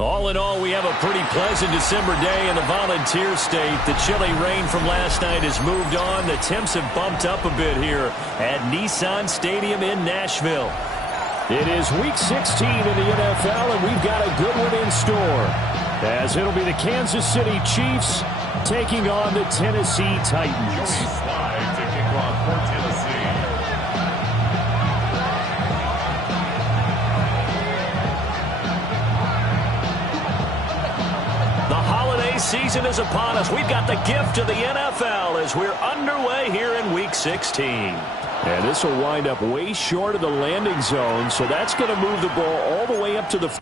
All in all, we have a pretty pleasant December day in the Volunteer State. The chilly rain from last night has moved on. The temps have bumped up a bit here at Nissan Stadium in Nashville. It is Week 16 in the NFL, and we've got a good one in store, as it'll be the Kansas City Chiefs taking on the Tennessee Titans. Season is upon us. We've got the gift of the NFL as we're underway here in Week 16. And this will wind up way short of the landing zone, so that's going to move the ball all the way up to the...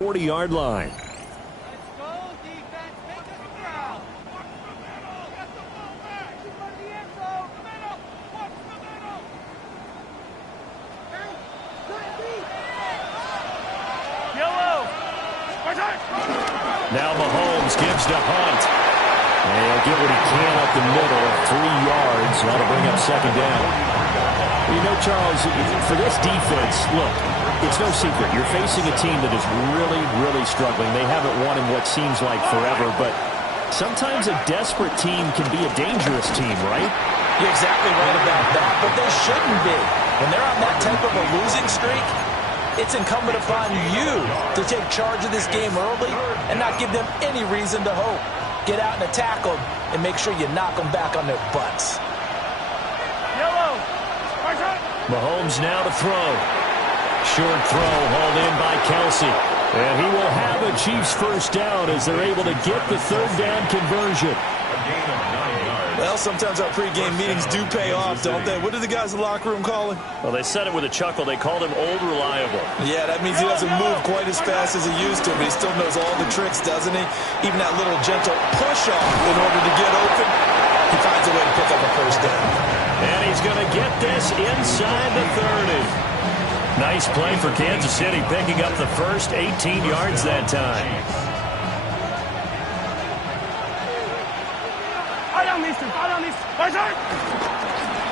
...40-yard line. Let's go, defense. Make us proud. Get the ball back. Keep on the end zone. The middle. Watch the middle. Yellow. Now Mahomes gives to Hunt. And he'll get what he can up the middle. 3 yards. That'll bring up second down. You know, Charles, for this defense, look, it's no secret. You're facing a team that is really, really struggling. They haven't won in what seems like forever, but sometimes a desperate team can be a dangerous team, right? You're exactly right about that, but they shouldn't be. When they're on that type of a losing streak, it's incumbent upon you to take charge of this game early and not give them any reason to hope. Get out and attack them and make sure you knock them back on their butts. Yellow. Mahomes now to throw. Short throw hauled in by Kelsey. And he will have a Chiefs first down as they're able to get the third down conversion. Well, sometimes our pregame meetings do pay off, don't they? What do the guys in the locker room call him? Well, they said it with a chuckle. They called him Old Reliable. Yeah, that means he doesn't move quite as fast as he used to, but he still knows all the tricks, doesn't he? Even that little gentle push-off in order to get open, he finds a way to pick up a first down. And he's going to get this inside the 30. Nice play for Kansas City, picking up the first 18 yards that time.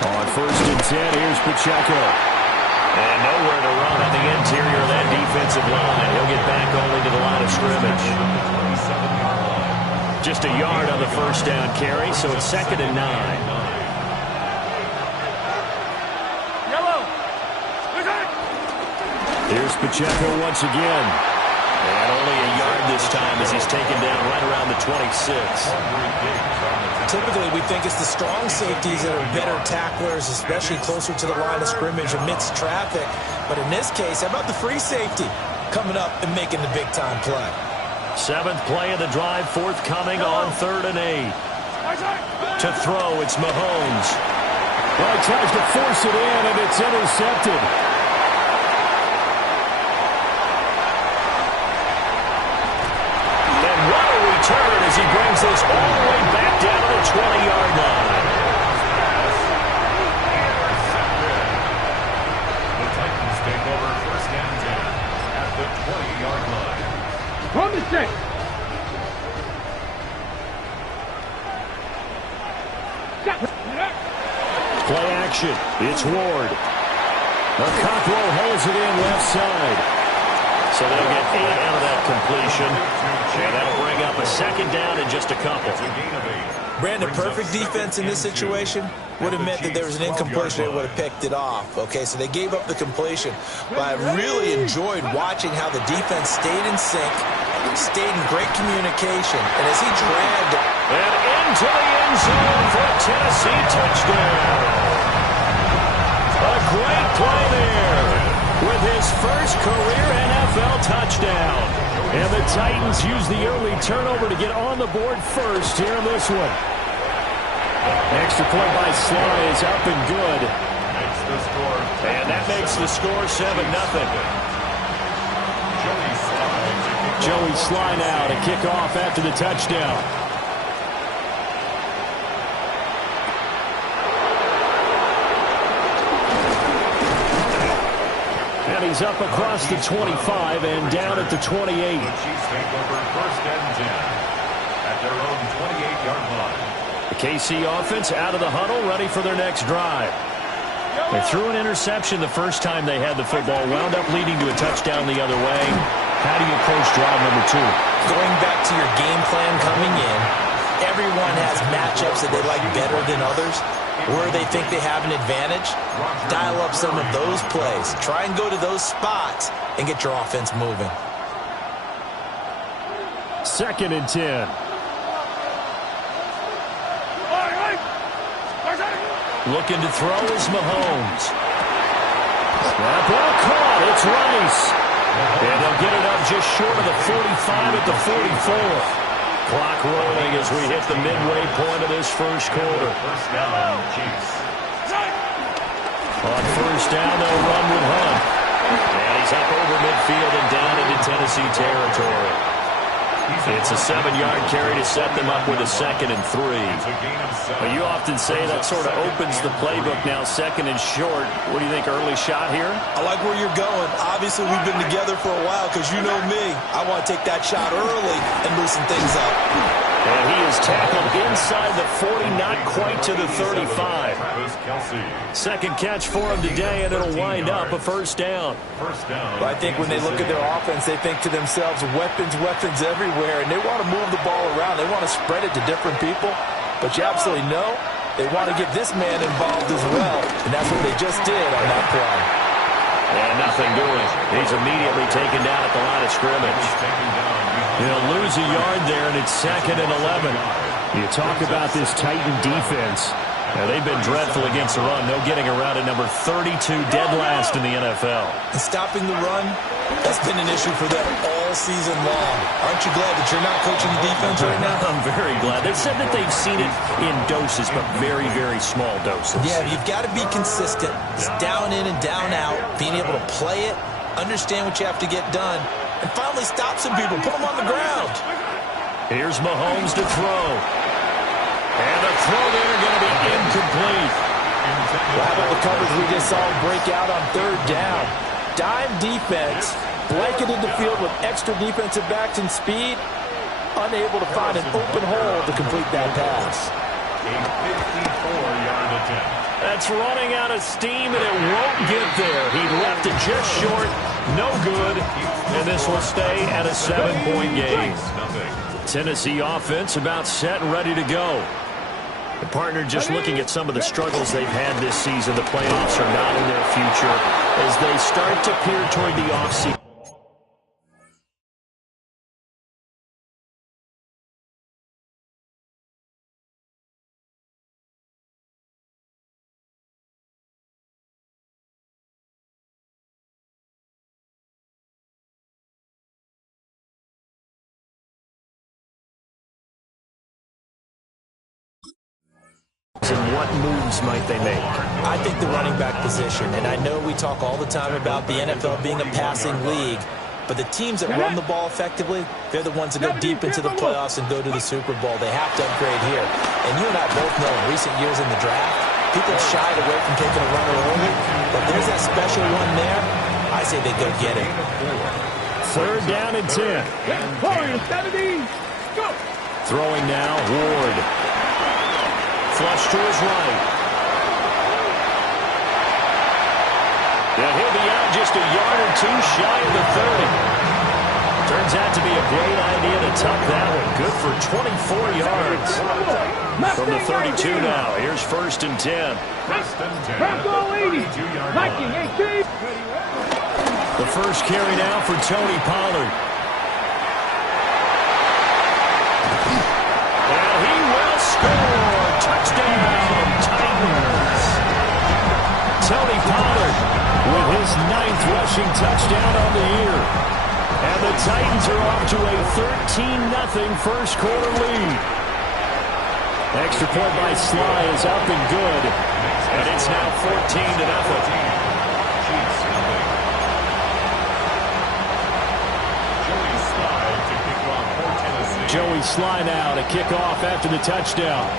On 1st and 10, here's Pacheco. And nowhere to run on the interior of that defensive line. He'll get back only to the line of scrimmage. Just a yard on the first down carry, so it's 2nd and 9. Here's Pacheco once again. And only a yard this time as he's taken down right around the 26. Typically, we think it's the strong safeties that are better tacklers, especially closer to the line of scrimmage amidst traffic. But in this case, how about the free safety coming up and making the big-time play? 7th play of the drive, forthcoming on 3rd and 8. To throw, it's Mahomes. Well, he tries to force it in, and it's intercepted. Turn as he brings this all the way back down to the 20-yard line. The Titans take over 1st and 10 at the 20-yard line. From the stick. Play action. It's Ward. Cockrell holds it in left side. So they'll get 8 out of that completion. And that'll bring up a 2nd down in just a couple. Brandon, perfect defense in this situation would have meant that there was an incompletion. They would have picked it off. Okay, so they gave up the completion. But I really enjoyed watching how the defense stayed in sync, stayed in great communication. And as he dragged it. And into the end zone for a Tennessee touchdown. A great play there with his first career NFL touchdown. And the Titans use the early turnover to get on the board first here in this one. Extra point by Sly is up and good. And that makes the score 7-0. Joey Sly now to kick off after the touchdown. And he's up across the 25 and down at the 28. The Chiefs take over 1st and 10 at their own 28-yard line. The KC offense out of the huddle, ready for their next drive. They threw an interception the first time they had the football, wound up leading to a touchdown the other way. How do you approach drive number 2? Going back to your game plan coming in, everyone has matchups that they like better than others, where they think they have an advantage. Dial up some of those plays. Try and go to those spots and get your offense moving. 2nd and 10. Looking to throw is Mahomes. That ball caught. It's Rice. And they'll get it up just short of the 45 at the 44. Clock rolling as we hit the midway point of this first quarter. First down, Chiefs. On 1st down, they'll run with Hunt. And he's up over midfield and down into Tennessee territory. It's a 7-yard carry to set them up with a 2nd and 3. Well, you often say that sort of opens the playbook now, 2nd and short. What do you think, early shot here? I like where you're going. Obviously, we've been together for a while because you know me. I want to take that shot early and loosen things up. And he is tackled inside the 40, not quite to the 35. Second catch for him today, and it'll wind up a 1st down. But I think when they look at their offense, they think to themselves, weapons, weapons everywhere, and they want to move the ball around. They want to spread it to different people. But you absolutely know they want to get this man involved as well, and that's what they just did on that play. And nothing doing. He's immediately taken down at the line of scrimmage. He'll lose a yard there, and it's 2nd and 11. You talk about this Titan defense. Now, they've been dreadful against the run. No getting around at number 32, dead last in the NFL. And stopping the run, that's been an issue for them all season long. Aren't you glad that you're not coaching the defense right now? I'm very glad. They said that they've seen it in doses, but very, very small doses. Yeah, you've got to be consistent. It's down in and down out, being able to play it, understand what you have to get done, and finally stop some people, put them on the ground. Here's Mahomes to throw. And the throw there going to be incomplete. Well, how about the coverage we just saw break out on third down? Dime defense, blanketed the field with extra defensive backs and speed, unable to find an open hole to complete that pass. A 54-yard attempt. That's running out of steam, and it won't get there. He left it just short, no good, and this will stay at a 7-point game. Tennessee offense about set and ready to go. The partner just looking at some of the struggles they've had this season. The playoffs are not in their future as they start to peer toward the offseason. And what moves might they make? I think the running back position, and I know we talk all the time about the NFL being a passing league, but the teams that run the ball effectively, they're the ones that go deep into the playoffs and go to the Super Bowl. They have to upgrade here. And you and I both know in recent years in the draft, people shied away from taking a runner early, but there's that special one there. I say they go get it. Third down and 10. Throwing now, Ward. Flush to his right. Yeah, he'll be out just a yard or two shy of the 30. Turns out to be a great idea to tuck that one. Good for 24 yards. From the 32 now. Here's first and 10. First and 10. 32-yard line. The first carry now for Tony Pollard. And he will score. Touchdown, Titans. Tony Pollard with his 9th rushing touchdown on the year. And the Titans are off to a 13-0 first quarter lead. Extra point by Sly is up and good. And it's now 14-0. Joey Sly now to kick off after the touchdown.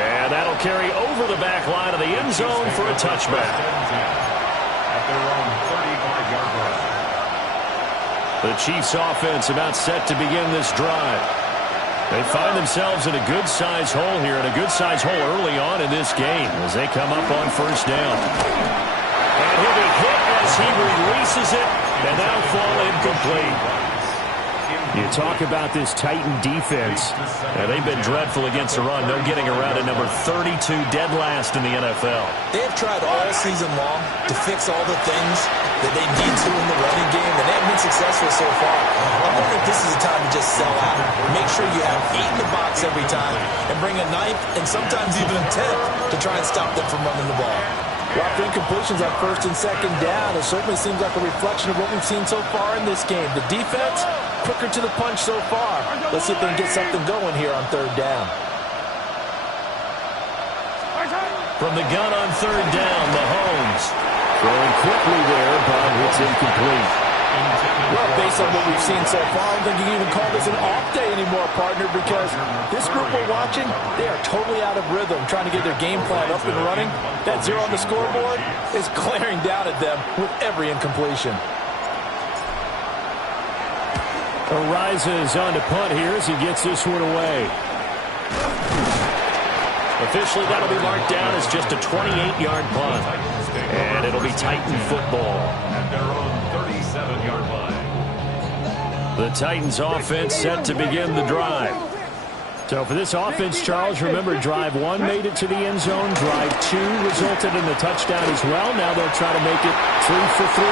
And that'll carry over the back line of the end zone for a touchback. At their own 35-yard line. The Chiefs offense about set to begin this drive. They find themselves in a good-sized hole here, and a good-sized hole early on in this game as they come up on first down. And he'll be hit as he releases it, and that'll fall incomplete. You talk about this Titan defense. They've been dreadful against the run. No getting around at number 32, dead last in the NFL. They have tried all season long to fix all the things that they need to in the running game, and they haven't been successful so far. I wonder if this is a time to just sell out. Make sure you have 8 in the box every time and bring a 9th and sometimes even a 10th to try and stop them from running the ball. Well, after incompletions on first and second down, it certainly seems like a reflection of what we've seen so far in this game. The defense, quicker to the punch so far. Let's see if they can get something going here on third down. From the gun on third down, Mahomes throwing quickly there, but it's incomplete. Well, based on what we've seen so far, I don't think you can even call this an off day anymore, partner, because this group we're watching, they are totally out of rhythm, trying to get their game plan up and running. That 0 on the scoreboard is glaring down at them with every incompletion. Arises on to punt here as he gets this one away. Officially, that'll be marked down as just a 28-yard punt. And it'll be Titan football. At their own 37-yard line. The Titans offense set to begin the drive. So for this offense, Charles, remember drive 1 made it to the end zone. Drive 2 resulted in the touchdown as well. Now they'll try to make it 3 for 3.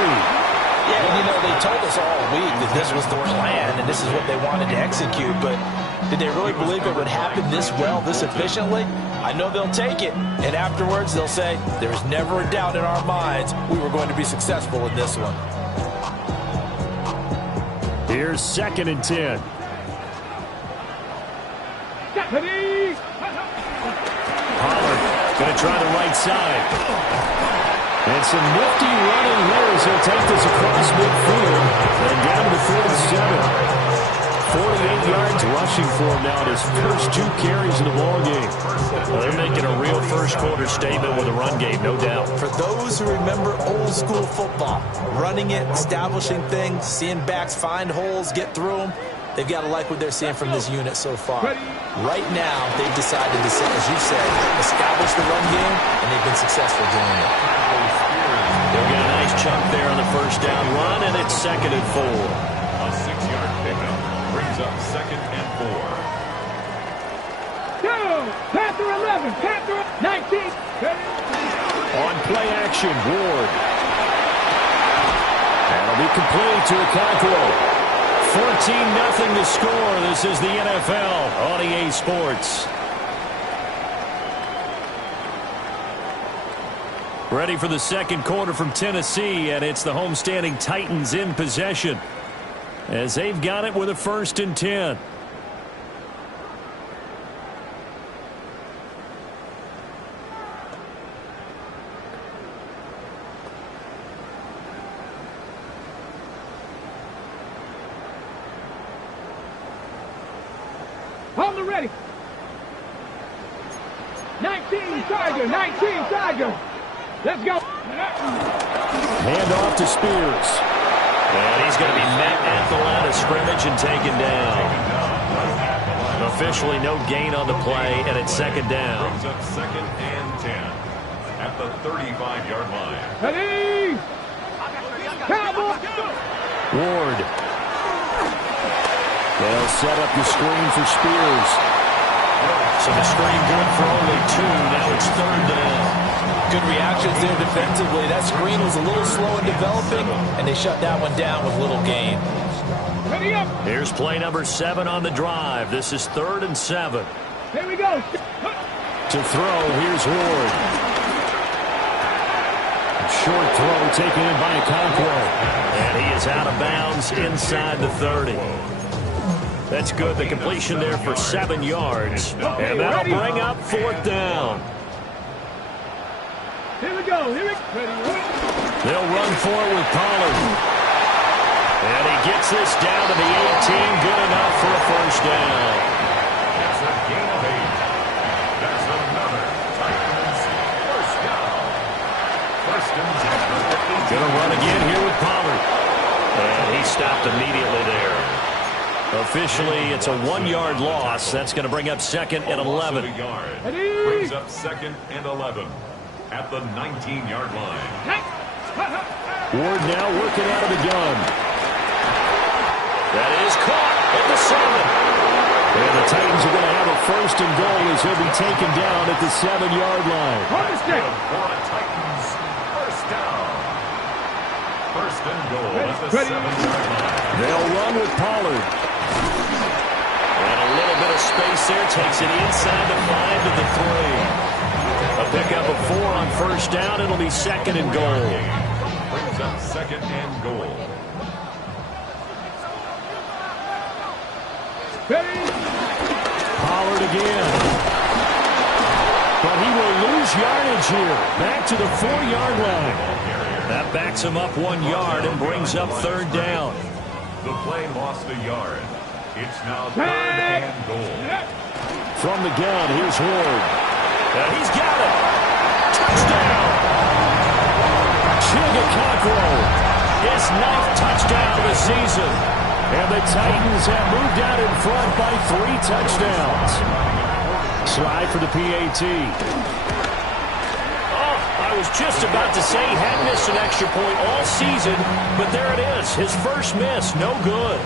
Yeah, and you know, they told us all week that this was the plan and this is what they wanted to execute, but did they really believe it would happen this well, this efficiently? I know they'll take it, and afterwards they'll say, there's never a doubt in our minds we were going to be successful in this one. Here's second and 10. Pollard going to try the right side. And some nifty running here as he'll take this across midfield and down to 47. 48 yards rushing for him now in his first 2 carries in the ballgame. Well, they're making a real first-quarter statement with a run game, no doubt. For those who remember old-school football, running it, establishing things, seeing backs find holes, get through them, they've got to like what they're seeing from this unit so far. Right now, they've decided to, as you said, establish the run game, and they've been successful doing it. They'll get a nice chunk there on the first down run, and it's 2nd and 4. A 6-yard pickup brings up 2nd and 4. Go! Panther 11, Panther 19. On play action, Ward. That'll be complete to Okonkwo. 14-0 to score. This is the NFL on EA Sports. Ready for the second quarter from Tennessee, and it's the homestanding Titans in possession as they've got it with a 1st and 10. On the ready. 19 Tiger, 19 Tiger. Let's go. Hand off to Spears. And he's going to be met at the line of scrimmage and taken down. Officially no gain on the play, and it's 2nd down. Brings up 2nd and 10 at the 35-yard line. Ready. Cowboy. Ward. They'll set up the screen for Spears. So the screen good for only 2. Now it's 3rd down. Good reactions there defensively. That screen was a little slow in developing, and they shut that one down with little gain. Ready up. Here's play number 7 on the drive. This is 3rd and 7. Here we go. To throw, here's Ward. Short throw taken in by Okonkwo. And he is out of bounds inside the 30. That's good. The completion there for 7 yards. And that'll bring up 4th down. Here we go. Here we go. They'll run for it with Pollard. And he gets this down to the 18. Good enough for a 1st down. That's a gain of 8. That's another Titans 1st down. 1st and 10. Going to run again here with Pollard. And he stopped immediately there. Officially, it's a 1-yard loss. That's going to bring up 2nd and 11. Brings up 2nd and 11 at the 19-yard line. Ward now working out of the gun. That is caught at the 7. And the Titans are going to have a 1st and goal as he'll be taken down at the 7-yard line. For a Titans 1st down. 1st and goal at the 7-yard line. They'll run with Pollard. And a little bit of space there. Takes it inside the 5 to the 3. A pickup of 4 on 1st down. It'll be 2nd and goal. Brings up 2nd and goal. Pollard again. But he will lose yardage here. Back to the 4-yard line. That backs him up 1 yard and brings up 3rd down. The play lost a yard. It's now 3rd and goal. From the gun, here's Ward. And he's got it. Touchdown. Okonkwo. His 9th touchdown of the season. And the Titans have moved out in front by 3 touchdowns. Slide for the PAT. Oh, I was just about to say he had missed an extra point all season, but there it is. His first miss, no good.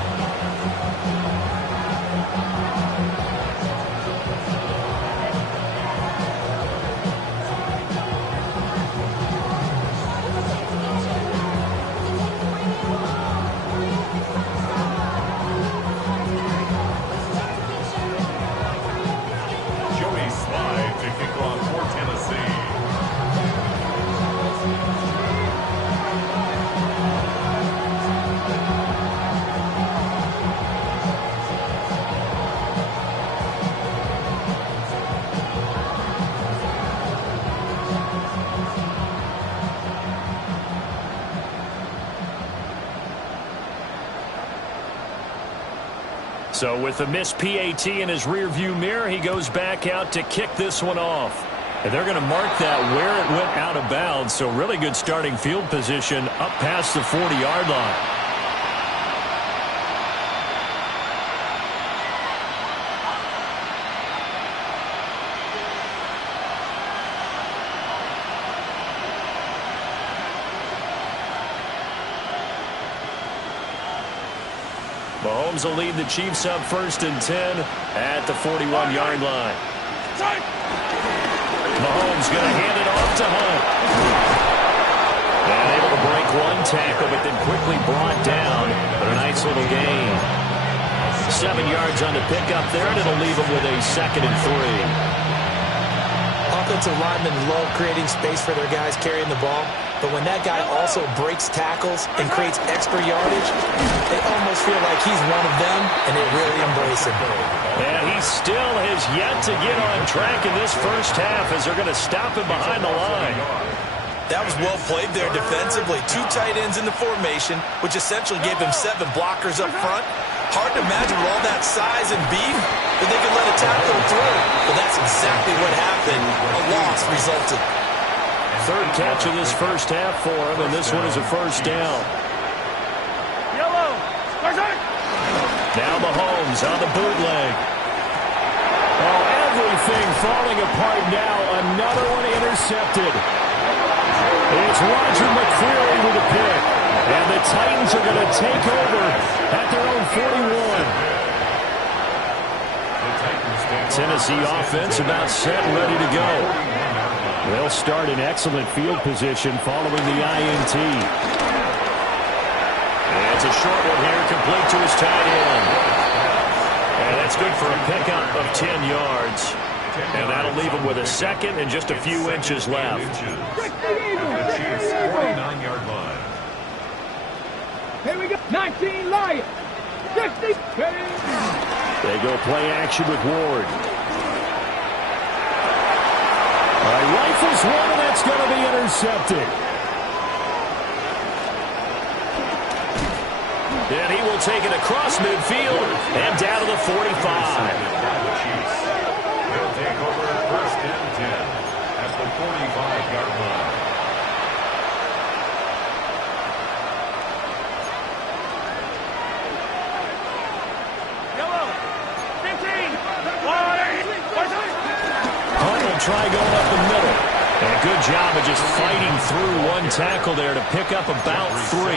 So with the missed PAT in his rearview mirror, he goes back out to kick this one off. And they're going to mark that where it went out of bounds. So really good starting field position up past the 40-yard line. Mahomes will lead the Chiefs up 1st and 10 at the 41-yard line. Mahomes going to hand it off to Hunt. And able to break one tackle, but then quickly brought down. But a nice little gain. 7 yards on the pickup there, and it'll leave him with a 2nd and 3. Offensive linemen love creating space for their guys carrying the ball. But when that guy also breaks tackles and creates extra yardage, they almost feel like he's one of them, and they really embrace him. And he still has yet to get on track in this first half as they're going to stop him behind the line. That was well played there defensively. 2 tight ends in the formation, which essentially gave him 7 blockers up front. Hard to imagine with all that size and beef that they could let a tackle through. But that's exactly what happened. A loss resulted. 3rd catch of this first half for him, and this one is a 1st down. Yellow. Now Mahomes on the bootleg. Oh, everything falling apart now. Another one intercepted. It's Roger McCreary with a pick. And the Titans are going to take over at their own 41. Tennessee offense about set and ready to go. They'll start in excellent field position following the INT. And it's a short one here, complete to his tight end. And that's good for a pickup of 10 yards. And that'll leave him with a 2nd and just a few inches left. The Chiefs' 49-yard line. Here we go. 19 Lions. 60. They go play action with Ward. Rifles one, and that's going to be intercepted. And he will take it across midfield and down to the 45. They'll take over 1st and 10 at the 45-yard line. Yellow. 15. Hunt will try going up the middle. And a good job of just fighting through one tackle there to pick up about 3.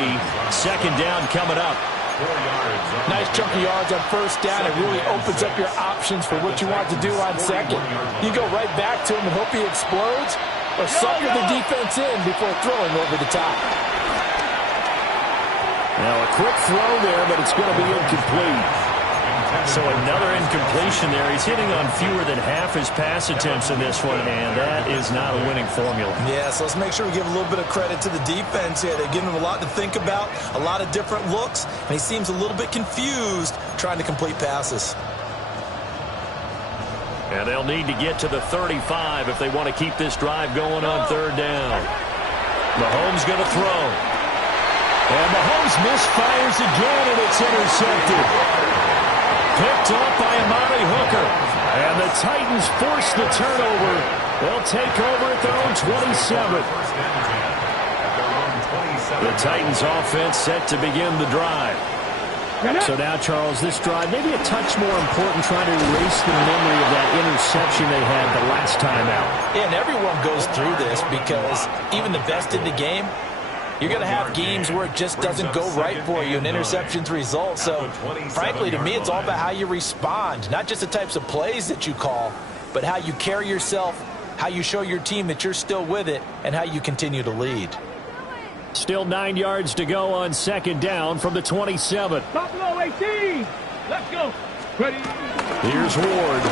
2nd down coming up. 4 yards. Nice chunk of yards on 1st down. It really opens up your options for what you want to do on 2nd. You go right back to him and hope he explodes, or sucker the defense in before throwing over the top. Now a quick throw there, but it's going to be incomplete. So another incompletion there. He's hitting on fewer than half his pass attempts in this one, and that is not a winning formula. Yeah, so let's make sure we give a little bit of credit to the defense here. They're giving him a lot to think about, a lot of different looks, and he seems a little bit confused trying to complete passes. And they'll need to get to the 35 if they want to keep this drive going on 3rd down. Mahomes going to throw. And Mahomes misfires again, and it's intercepted. Picked up by Amari Hooker. And the Titans force the turnover. They'll take over at their own 27. The Titans offense set to begin the drive. So now, Charles, this drive maybe a touch more important, trying to erase the memory of that interception they had the last time out. Yeah, and everyone goes through this because even the best in the game, you're going to have games where it just doesn't go right for you and interceptions result. So, frankly, to me, it's all about how you respond, not just the types of plays that you call, but how you carry yourself, how you show your team that you're still with it, and how you continue to lead. Still 9 yards to go on 2nd down from the 27. Buffalo 18. Let's go. Ready. Here's Ward.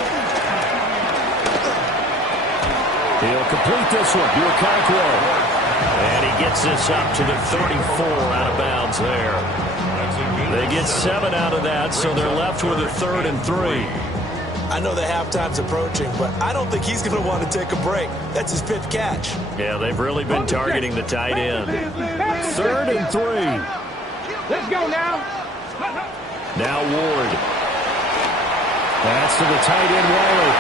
He'll complete this one. Okonkwo. And he gets this up to the 34 out of bounds there. They get 7 out of that, so they're left with a 3rd and 3. I know the halftime's approaching, but I don't think he's going to want to take a break. That's his 5th catch. Yeah, they've really been targeting the tight end. 3rd and 3. Let's go now. Now Ward. That's to the tight end, Wiley.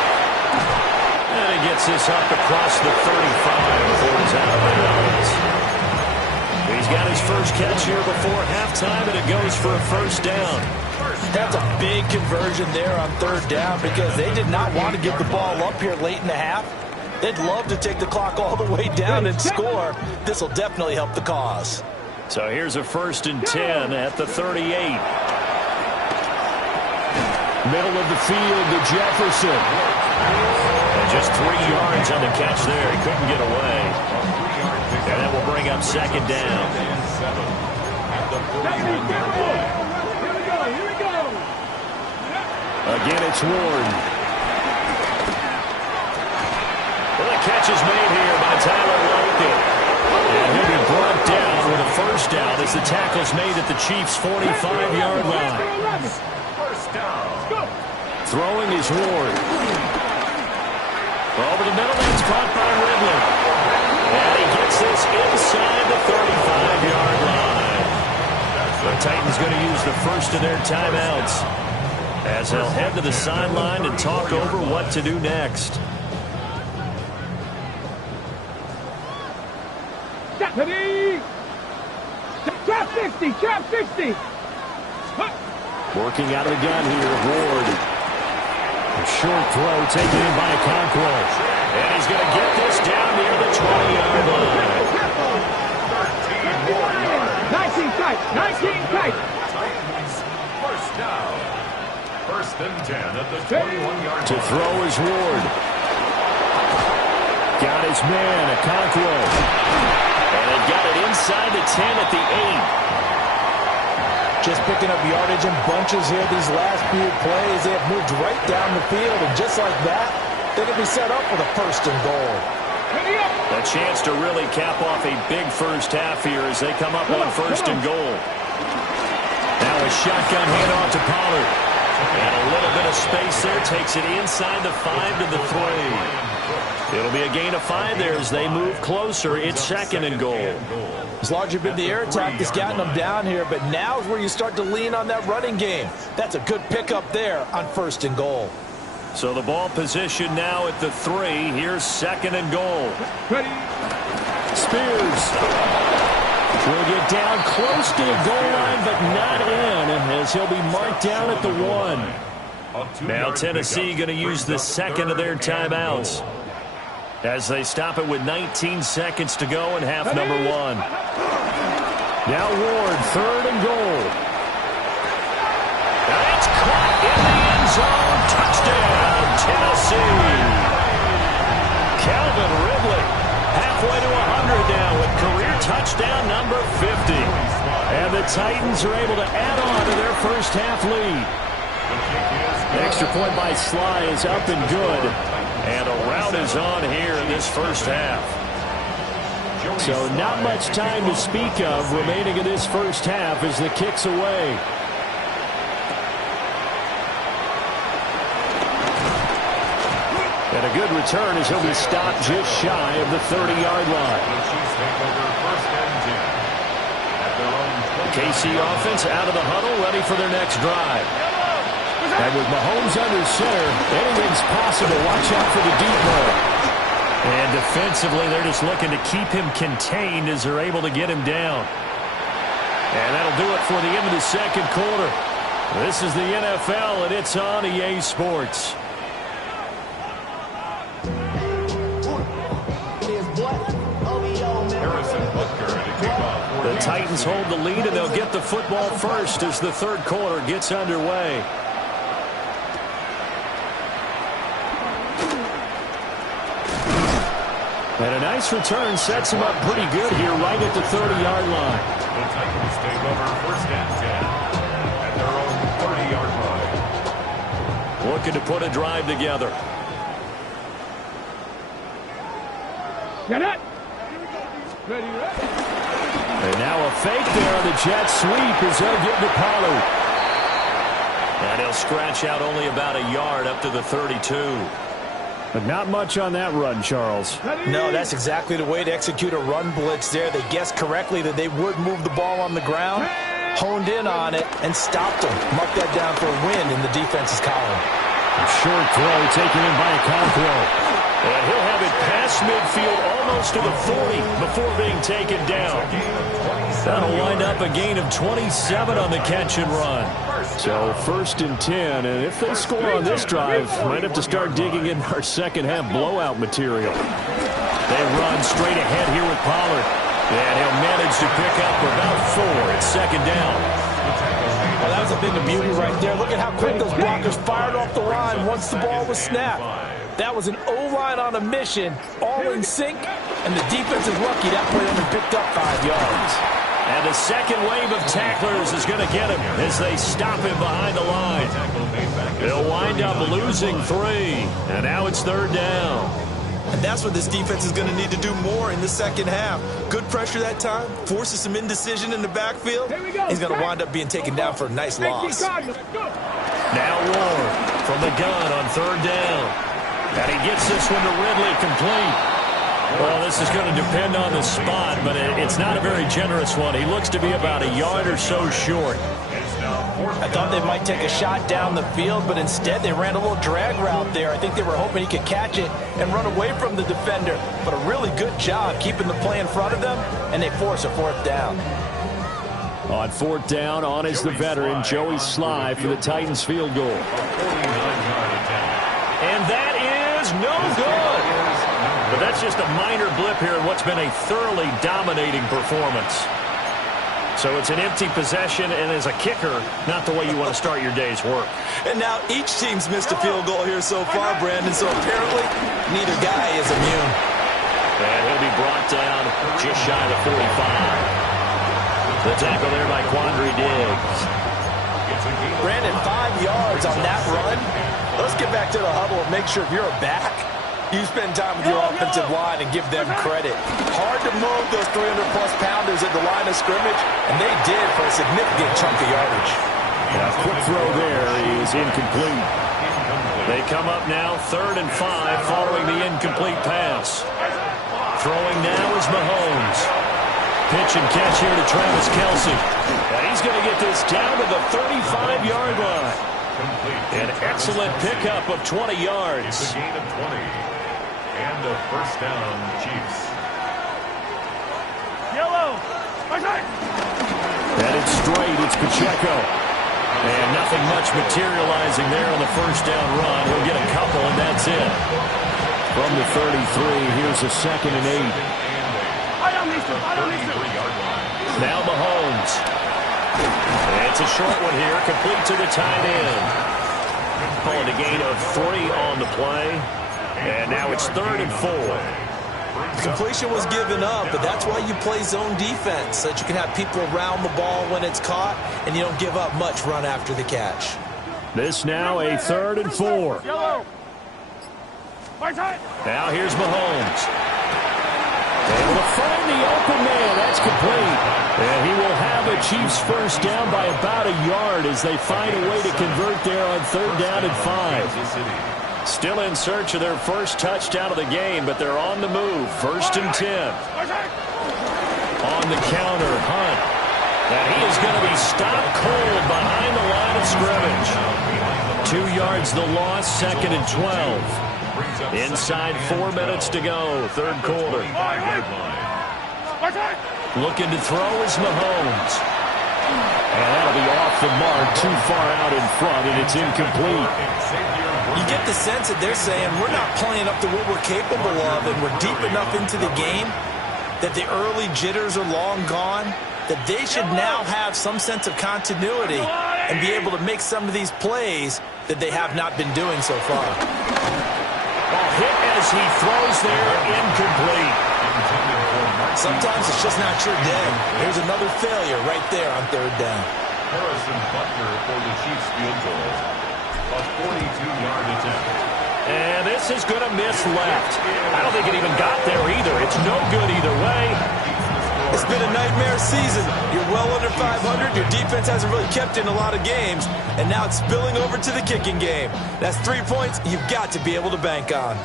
And he gets this up across the 35 before he's out of bounds. He's got his first catch here before halftime, and it goes for a first down. That's a big conversion there on third down because they did not want to give the ball up here late in the half. They'd love to take the clock all the way down and score. This will definitely help the cause. So here's a 1st and 10 at the 38. Middle of the field to Jefferson. And just 3 yards on the catch there. He couldn't get away. And that will bring up 2nd down. Again, it's Ward. Well, the catch is made here by Tyler Lockett. And he'll be brought down with a first down as the tackle's made at the Chiefs' 45-yard line. Throwing is Ward. Over the middle, it's caught by Ridley. And he gets this inside the 35-yard line. The Titans going to use the first of their timeouts as they'll head to the sideline and talk over what to do next. Ready? Trap 60, trap 60. Working out of the gun here, Ward. A short throw taken in by Conquo. And he's going to get this down near the 20-yard line. 19 tight, 19 tight. First down. 1st and 10 at the 21-yard line. To throw is Ward. Got his man, Conquo. And they've got it inside the 10 at the 8. Just picking up yardage in bunches here these last few plays. They have moved right down the field, and just like that, they can be set up for the 1st and goal. A chance to really cap off a big first half here as they come up on 1st and goal. Now a shotgun handoff to Pollard. And a little bit of space there takes it inside the 5 to the 3. It'll be a gain of 5 there as they move closer. It's 2nd and goal. It's largely been the air attack that's gotten them down here, but now is where you start to lean on that running game. That's a good pickup there on 1st and goal. So the ball position now at the 3. Here's 2nd and goal. Ready? Spears will get down close to the goal line, but not in, as he'll be marked down at the 1. Now Tennessee going to use the 2nd of their timeouts as they stop it with 19 seconds to go in half number 1. Now Ward, 3rd and goal. And it's caught in the end zone. Touchdown, Tennessee. Calvin Ridley, halfway to 100 now with career touchdown number 50. And the Titans are able to add on to their first half lead. Extra point by Sly is up and good. And a rout is on here in this first half. So not much time to speak of remaining in this first half as the kick's away. And a good return as he'll be stopped just shy of the 30-yard line. KC offense out of the huddle, ready for their next drive. And with Mahomes under center, anything's possible. Watch out for the deep ball. And defensively, they're just looking to keep him contained as they're able to get him down. And that'll do it for the end of the second quarter. This is the NFL, and it's on EA Sports. The Titans hold the lead, and they'll get the football first as the third quarter gets underway. And a nice return sets him up pretty good here right at the 30-yard line. The Titans take over 1st and 10 at their own 30-yard line. Looking to put a drive together. Get it. Ready, ready. And now a fake there on the jet sweep as they'll get to Pollard. And he'll scratch out only about a yard up to the 32. But not much on that run, Charles. No, that's exactly the way to execute a run blitz there. They guessed correctly that they would move the ball on the ground, honed in on it, and stopped them. Mark that down for a win in the defense's column. Short throw taken in by Okonkwo. And he'll have it past midfield almost to the 40 before being taken down. That'll wind up a gain of 27 on the catch and run. So 1st and 10, and if they score on this drive, might have to start digging in our second half blowout material. They run straight ahead here with Pollard. And he'll manage to pick up about 4 at 2nd down. Well, that was a bit of beauty right there. Look at how quick those blockers fired off the line once the ball was snapped. That was an O-line on a mission, all in sync, and the defense is lucky that play only picked up 5 yards. And the second wave of tacklers is going to get him as they stop him behind the line. They'll wind up losing 3, and now it's 3rd down. And that's what this defense is going to need to do more in the second half. Good pressure that time, forces some indecision in the backfield. He's going to wind up being taken down for a nice loss. Now Ward from the gun on 3rd down. And he gets this one to Ridley complete. Well, this is going to depend on the spot, but it's not a very generous one. He looks to be about a yard or so short. I thought they might take a shot down the field, but instead they ran a little drag route there. I think they were hoping he could catch it and run away from the defender. But a really good job keeping the play in front of them, and they force a 4th down. On 4th down, on is the veteran, Joey Sly, for the Titans field goal. And that is no good. But that's just a minor blip here in what's been a thoroughly dominating performance. So it's an empty possession, and as a kicker, not the way you want to start your day's work. And now each team's missed a field goal here so far, Brandon, so apparently neither guy is immune. And he'll be brought down just shy of the 45. The tackle there by Quandre Diggs. Brandon, 5 yards on that run. Let's get back to the huddle and make sure if you're a back, you spend time with your offensive line and give them credit. Hard to move those 300-plus pounders at the line of scrimmage, and they did for a significant chunk of yardage. A quick throw there is incomplete. They come up now 3rd and 5 following the incomplete pass. Throwing now is Mahomes. Pitch and catch here to Travis Kelce. And he's going to get this down to the 35-yard line. An excellent pickup of 20 yards. It's a gain of 20. And a 1st down, Chiefs. Yellow. And it's straight. It's Pacheco. And nothing much materializing there on the 1st down run. He'll get a couple, and that's it. From the 33, here's a 2nd and 8. Now Mahomes. It's a short one here, complete to the tight end. Calling a gain of 3 on the play. And now it's 3rd and 4. Completion was given up, but that's why you play zone defense, so that you can have people around the ball when it's caught, and you don't give up much run after the catch. This now a 3rd and 4. Now here's Mahomes. Able to find the open man. That's complete. And he will have a Chiefs 1st down by about a yard as they find a way to convert there on 3rd down and 5. Still in search of their first touchdown of the game, but they're on the move. 1st and 10. On the counter, Hunt. And he is going to be stopped cold behind the line of scrimmage. 2 yards the loss, 2nd and 12. Inside 4 minutes to go, 3rd quarter. Looking to throw is Mahomes. And that'll be off the mark, too far out in front, and it's incomplete. You get the sense that they're saying we're not playing up to what we're capable of, and we're deep enough into the game that the early jitters are long gone, that they should now have some sense of continuity and be able to make some of these plays that they have not been doing so far. Hit as he throws there, incomplete. Sometimes it's just not your day. Here's another failure right there on 3rd down. Harrison Butler for the Chiefs field goal. A 42-yard attempt. And this is going to miss left. I don't think it even got there either. It's no good either way. It's been a nightmare season. You're well under 500. Your defense hasn't really kept in a lot of games. And now it's spilling over to the kicking game. That's 3 points you've got to be able to bank on.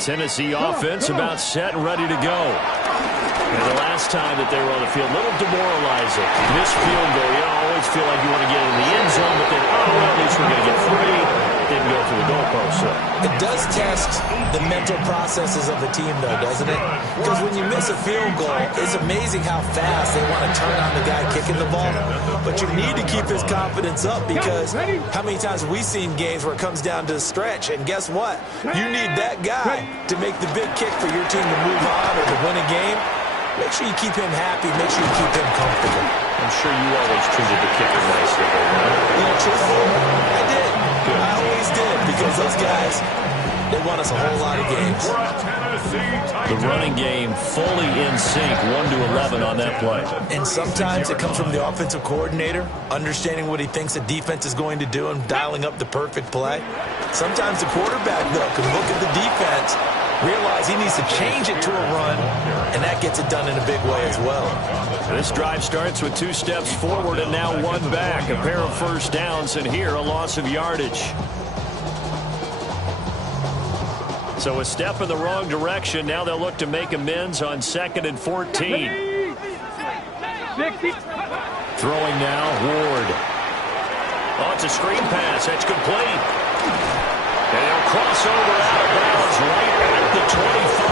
Tennessee offense about set and ready to go. And the last time that they were on the field, a little demoralizing. Missed field goal. You always feel like you want to get in the end zone, but then, oh, well, at least we're going to get 3. Didn't go for the goal close up. It does test the mental processes of the team, though, doesn't it? Because when you miss a field goal, it's amazing how fast they want to turn on the guy kicking the ball. But you need to keep his confidence up, because how many times have we seen games where it comes down to the stretch, and guess what? You need that guy to make the big kick for your team to move on or to win a game. Make sure you keep him happy. Make sure you keep him comfortable. I'm sure you always treated the kicker nicely, right? You know, truthfully, I did. I always did, because those guys, they won us a whole lot of games. The running game fully in sync, 1-11 on that play. And sometimes it comes from the offensive coordinator, understanding what he thinks the defense is going to do and dialing up the perfect play. Sometimes the quarterback, though, can look at the defense, realize he needs to change it to a run, and that gets it done in a big way as well. This drive starts with 2 steps forward and now 1 back. A pair of first downs, and here a loss of yardage. So a step in the wrong direction. Now they'll look to make amends on 2nd and 14. Throwing now, Ward. Oh, it's a screen pass. That's complete. And they'll cross over out of bounds right at the 25.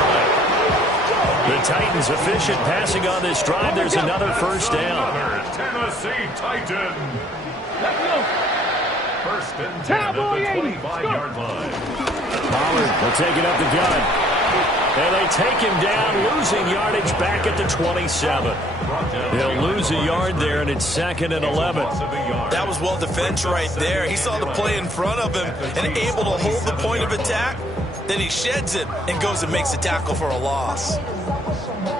The Titans efficient passing on this drive. There's another first down. Tennessee Titan. First and 10 at the 25-yard line. Pollard will take it up the gun. And they take him down, losing yardage back at the 27. They'll lose a yard there, and it's 2nd and 11. That was well defense right there. He saw the play in front of him and able to hold the point of attack. Then he sheds it and goes and makes a tackle for a loss.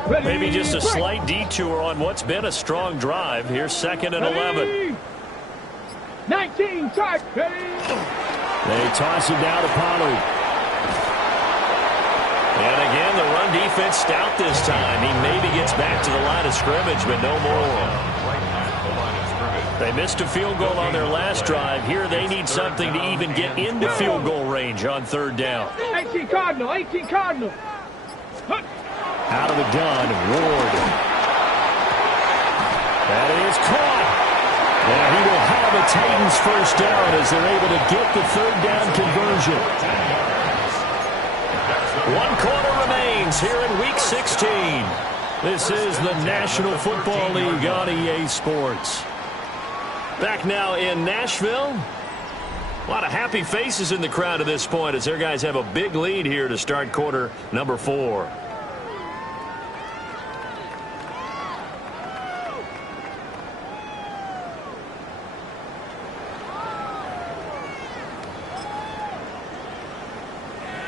Maybe just a slight detour on what's been a strong drive. Here's 2nd and 11. 19, start. They toss it down to Pollard. And again, the run defense stout this time. He maybe gets back to the line of scrimmage, but no more. They missed a field goal on their last drive. Here they need something to even get into field goal range on 3rd down. 18 Cardinal, 18 Cardinal. Out of the gun, Ward. That is caught. And he will have a Titans first down as they're able to get the 3rd down conversion. 1 quarter remains here in Week 16. This is the National Football League on EA Sports. Back now in Nashville. A lot of happy faces in the crowd at this point as their guys have a big lead here to start quarter number 4.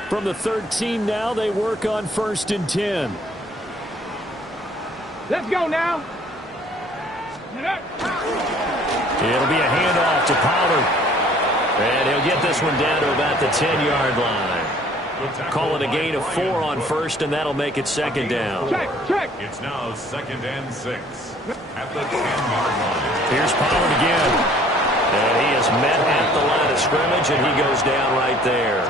From the 13 now, they work on 1st and 10. Let's go now. It'll be a handoff to Pollard. And he'll get this one down to about the 10-yard line. Call it a gain of 4 on 1st, and that'll make it 2nd down. Check. It's now 2nd and 6 at the 10-yard line. Here's Pollard again. And he is met at the line of scrimmage, and he goes down right there.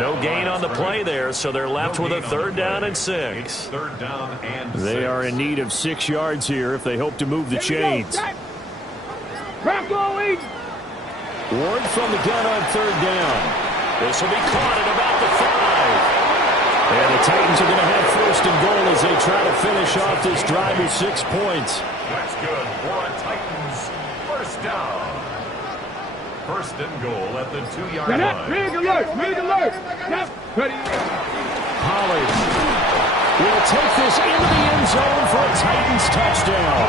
No gain on the play there, so they're left with a 3rd down and 6. They are in need of 6 yards here if they hope to move the chains. Word from the gun on 3rd down. This will be caught at about the 5. And the Titans are going to have 1st and goal as they try to finish off this drive with 6 points. That's good for a Titans first down. 1st and goal at the 2-yard line. Rig alert. Ready. Pollard will take this into the end zone for a Titans touchdown.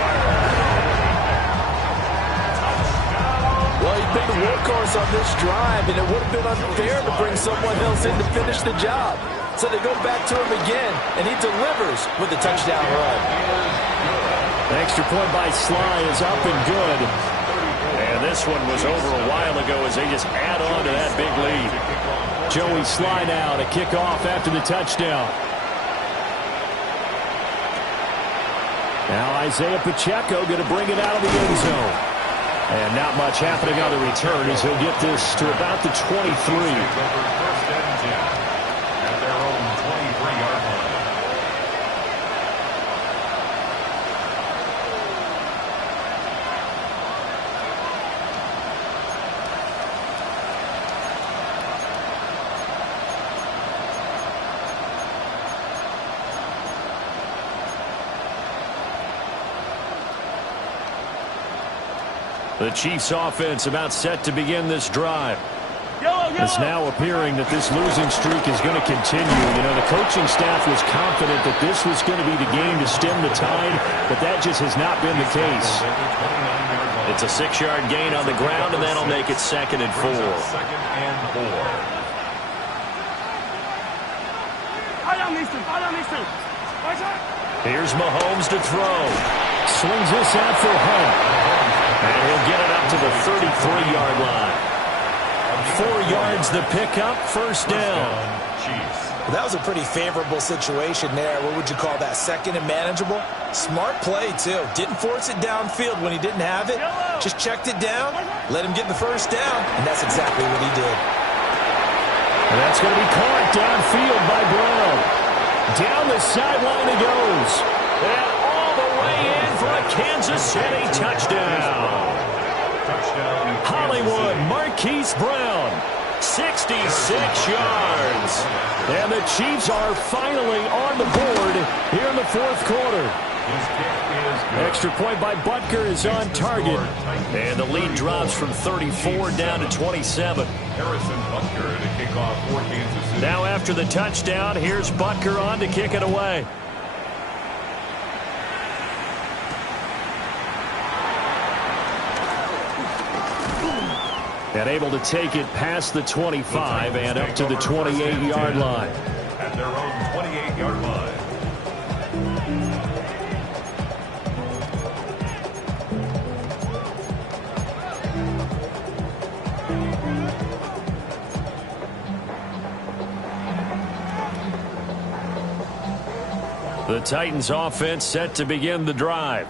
Well, he's been the workhorse on this drive, and it would have been unfair to bring someone else in to finish the job. So they go back to him again, and he delivers with a touchdown run. The extra point by Sly is up and good. And this one was over a while ago as they just add on to that big lead. Joey Sly now to kick off after the touchdown. Now Isaiah Pacheco going to bring it out of the end zone. And not much happening on the return as he'll get this to about the 23. The Chiefs offense about set to begin this drive. It's now appearing that this losing streak is going to continue. You know, the coaching staff was confident that this was going to be the game to stem the tide, but that just has not been the case. It's a 6-yard gain on the ground, and that'll make it 2nd and 4. Here's Mahomes to throw. Swings this out for Hunt. And he'll get it up to the 33-yard line. 4 yards the pickup, first down. Well, that was a pretty favorable situation there. What would you call that? 2nd and manageable? Smart play, too. Didn't force it downfield when he didn't have it. Just checked it down, let him get the first down, and that's exactly what he did. And that's going to be caught downfield by Brown. Down the sideline he goes. And all the way in for a Kansas City touchdown. Hollywood Marquise Brown, 66 yards. And the Chiefs are finally on the board here in the 4th quarter. Extra point by Butker is on target. And the lead drops from 34 down to 27. Now after the touchdown, here's Butker on to kick it away. And able to take it past the 25 and up to the 28-yard line. At their own 28-yard line. The Titans offense set to begin the drive.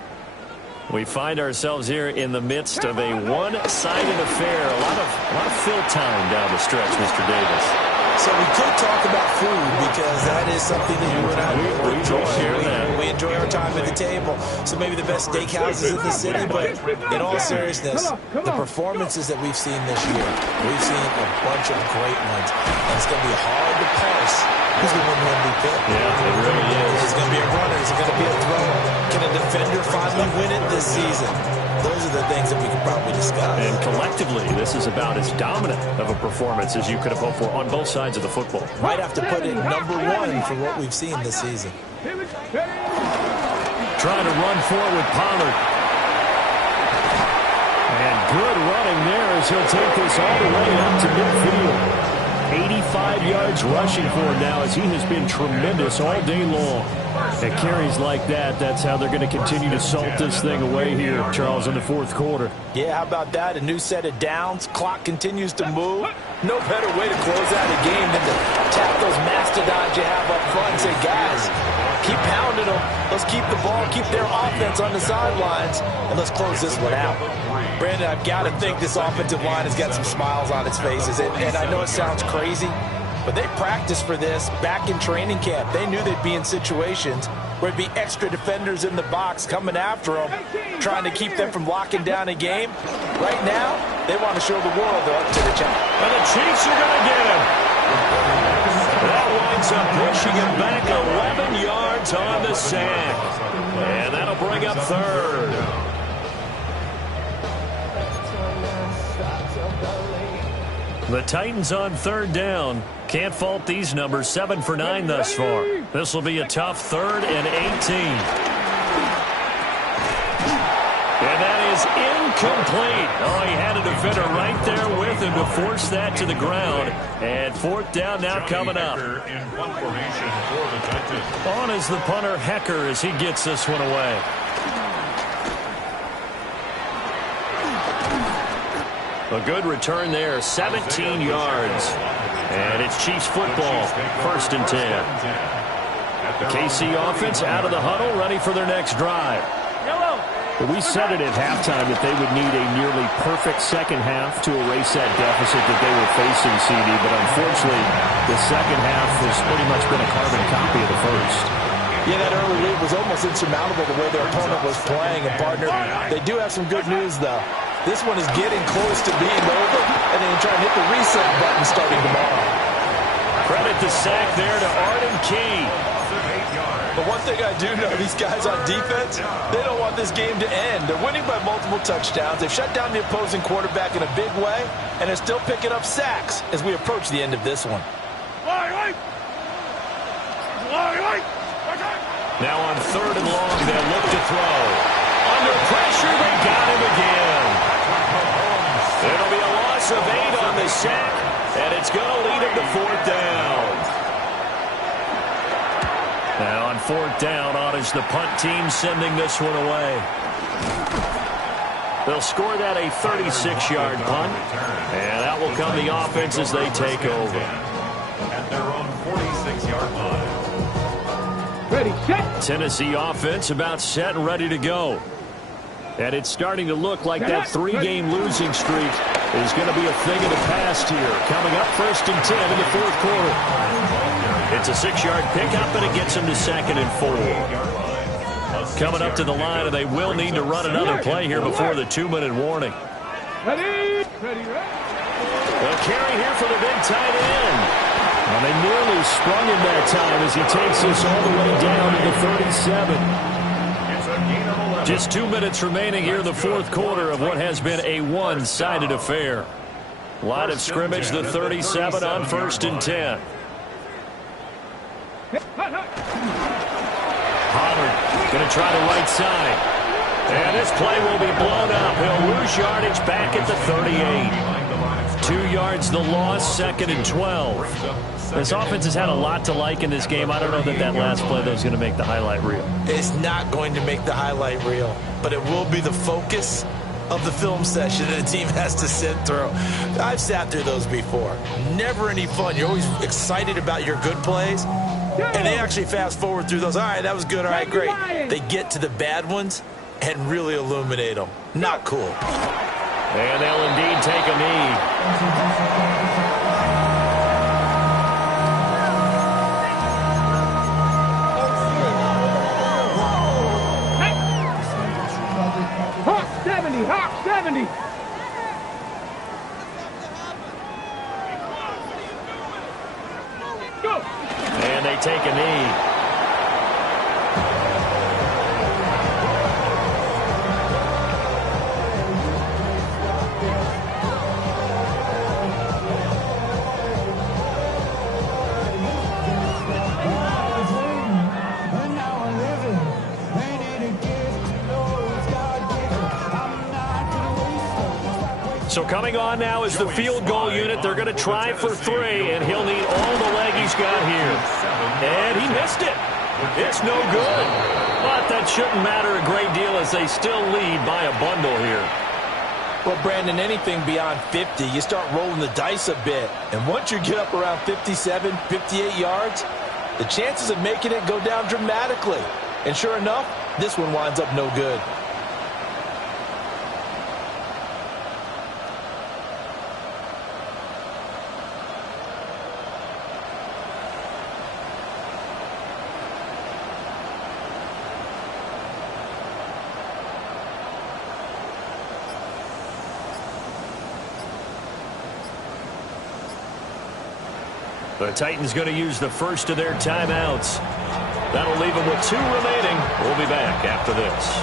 We find ourselves here in the midst of a one-sided affair. A lot of fill time down the stretch, Mr. Davis. So we could talk about food because that is something that you and I enjoy. We enjoy our time at the table. So maybe the best steakhouses in the city, but in all seriousness, the performances that we've seen this year, we've seen a bunch of great ones. And it's going to be hard to parse who's going to win the MVP. Yeah, it really is. Is it going to be a runner? Is it going to be a thrower? Can a defender finally win it this season? Those are the things that we could probably discuss. And collectively, this is about as dominant of a performance as you could have hoped for on both sides of the football. Might have to put it #1 for what we've seen this season. Trying to run forward with Pollard. And good running there as he'll take this all the way up to midfield. 85 yards rushing for him now as he has been tremendous all day long. At carries like that, that's how they're going to continue to salt this thing away here, Charles, in the 4th quarter. Yeah, how about that? A new set of downs. Clock continues to move. No better way to close out a game than to tap those mastodons you have up front and say, guys, keep pounding them. Let's keep the ball, keep their offense on the sidelines, and let's close this one out. Brandon, I've got to think this offensive line has got some smiles on its faces. And I know it sounds crazy, but they practiced for this back in training camp. They knew they'd be in situations where it'd be extra defenders in the box coming after them, trying to keep them from locking down a game. Right now, they want to show the world they're up to the challenge. And the Chiefs are going to get him. That winds up pushing him back 11 yards on the sack. And that'll bring up 3rd. The Titans on 3rd down. Can't fault these numbers. 7 for 9 thus far. This will be a tough 3rd and 18. And that is incomplete. Oh, he had a defender right there with him to force that to the ground. And 4th down now coming up. On is the punter, Hecker, as he gets this one away. A good return there, 17 yards. And it's Chiefs football, 1st and 10. The KC offense out of the huddle, ready for their next drive. We said it at halftime that they would need a nearly perfect second half to erase that deficit that they were facing, CD. But unfortunately, the second half has pretty much been a carbon copy of the first. Yeah, that early lead was almost insurmountable the way their opponent was playing. And, partner, they do have some good news, though. This one is getting close to being over, and then try and hit the reset button starting tomorrow. Credit the sack there to Arden Key. But one thing I do know, these guys on defense, they don't want this game to end. They're winning by multiple touchdowns. They've shut down the opposing quarterback in a big way, and they're still picking up sacks as we approach the end of this one. Now on 3rd and long, they'll look to throw. Under pressure, they got him again. It'll be a loss of 8 on the sack, and it's going to lead him to 4th down. Now on 4th down, on is the punt team sending this one away. They'll score that a 36-yard punt, and that will come the offense as they take over. At their own 46-yard line. Ready, set. Tennessee offense about set and ready to go. And it's starting to look like that 3-game losing streak is going to be a thing of the past here. Coming up 1st and 10 in the 4th quarter. It's a 6-yard pickup, and it gets them to 2nd and 4. Coming up to the line, and they will need to run another play here before the 2-minute warning. Ready. A carry here for the big tight end. And they nearly sprung him that time as he takes us all the way down to the 37. Just 2 minutes remaining here in the 4th quarter of what has been a one-sided affair. Line of scrimmage, the 37 on 1st and 10. Pollard going to try the right side. And this play will be blown up. He'll lose yardage back at the 38. 2 yards the loss, 2nd and 12. This offense has had a lot to like in this game. I don't know that last play, though, is going to make the highlight reel. It's not going to make the highlight reel, but it will be the focus of the film session that a team has to sit through. I've sat through those before. Never any fun. You're always excited about your good plays, and they actually fast forward through those. All right, that was good. All right, great. They get to the bad ones and really illuminate them. Not cool. And they'll indeed take a knee. Hawk 70. Go. And they take a knee. So coming on now is the field goal unit. They're going to try for 3, and he'll need all the leg he's got here. And he missed it. It's no good. But that shouldn't matter a great deal as they still lead by a bundle here. Well, Brandon, anything beyond 50, you start rolling the dice a bit. And once you get up around 57, 58 yards, the chances of making it go down dramatically. And sure enough, this one winds up no good. The Titans going to use the first of their timeouts. That'll leave them with 2 remaining. We'll be back after this.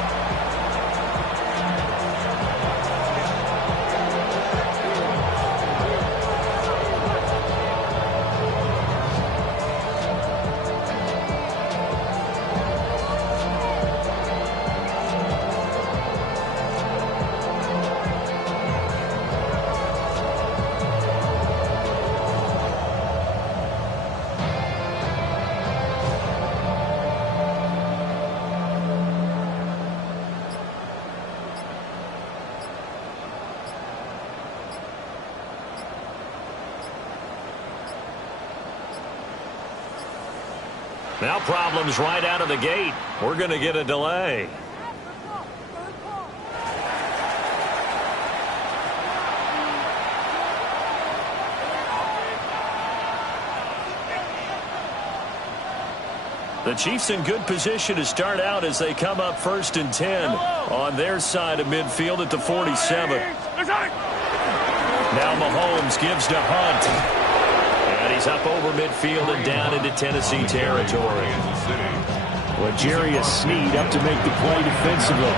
Now problems right out of the gate. We're going to get a delay. The Chiefs in good position to start out as they come up 1st and 10 on their side of midfield at the 47. Now Mahomes gives to Hunt. And he's up over midfield and down into Tennessee territory. Well, Jarius Sneed up to make the play defensively.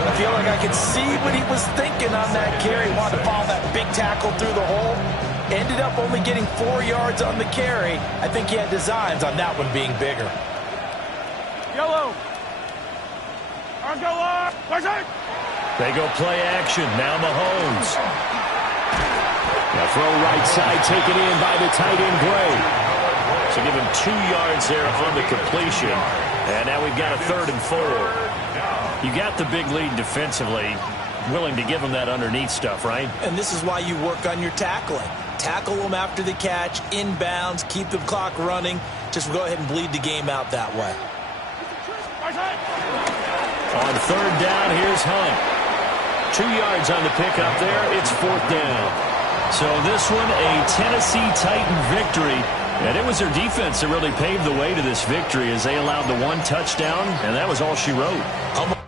I feel like I could see what he was thinking on that carry. He wanted to follow that big tackle through the hole. Ended up only getting 4 yards on the carry. I think he had designs on that one being bigger. Yellow. They go play action. Now Mahomes. Now throw right side, taken in by the tight end Gray. So give him 2 yards there on the completion. And now we've got a 3rd and 4. You got the big lead defensively. Willing to give him that underneath stuff, right? And this is why you work on your tackling. Tackle them after the catch, inbounds, keep the clock running. Just go ahead and bleed the game out that way. On 3rd down, here's Hunt. 2 yards on the pickup there. It's 4th down. So this one, a Tennessee Titan victory. And it was their defense that really paved the way to this victory as they allowed the 1 touchdown, and that was all she wrote.